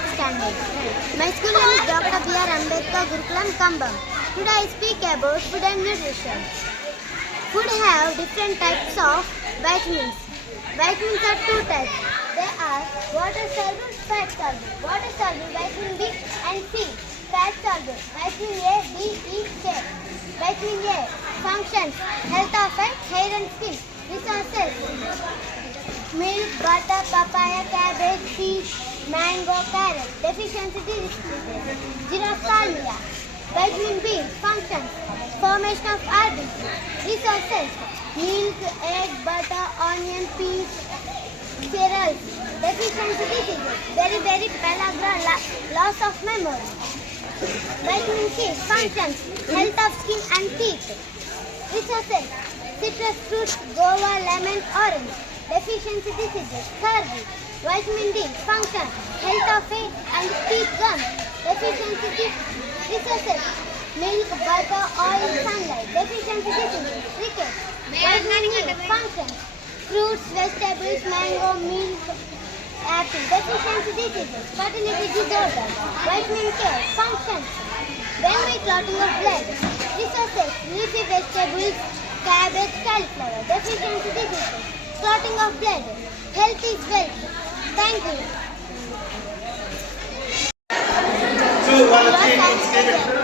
6th standard. My school name is Dr. B. R. Ambedkar Gurukulam Kambam. Today I speak about food and nutrition. Food have different types of vitamins. Vitamins are two types. They are water soluble, fat soluble. Water soluble vitamin B and C. Fat soluble vitamin A, B, E, K. Vitamin A functions health of hair and skin. Resources milk, butter, papaya, cabbage, fish. Mango, carrot. Deficiency diseases. Xerophthalalia. Vitamin B functions. Formation of RBC. Resources. Milk, egg, butter, onion, peas, cereals. Deficiency diseases. Very, very pellagra, la- loss of memory. Vitamin C functions. Health of skin and teeth. Resources. Citrus fruits, guava, lemon, orange. Deficiency diseases. Curry. Vitamin D. Function. Health of hair and teeth gums. Deficiency resources. Milk, butter, oil, sunlight. Deficiency diseases. Cricket. Vitamin. Function. Fruits, vegetables, mango, milk, apple. Deficiency diseases. Fertility disorder. Vitamin K. Function. Primary clotting of blood. Resources. Leafy vegetables, cabbage, cauliflower. Deficiency diseases. Clotting of blood. Health is wealth. Two, one, three, two, three.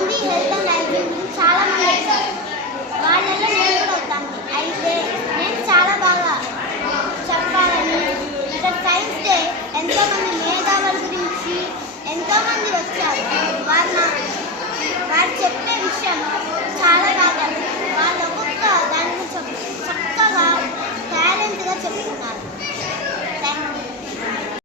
TV health and చాలా మంది వాళ్ళలో నేను కూడా అవుతాను అయితే నేను చాలా బాగా చెప్పాలని ఇక్కడ సైన్స్ డే ఎంతోమంది మేధావుల గురించి ఎంతోమంది వచ్చారు. వారు వారు చెప్పే విషయం చాలా బాగా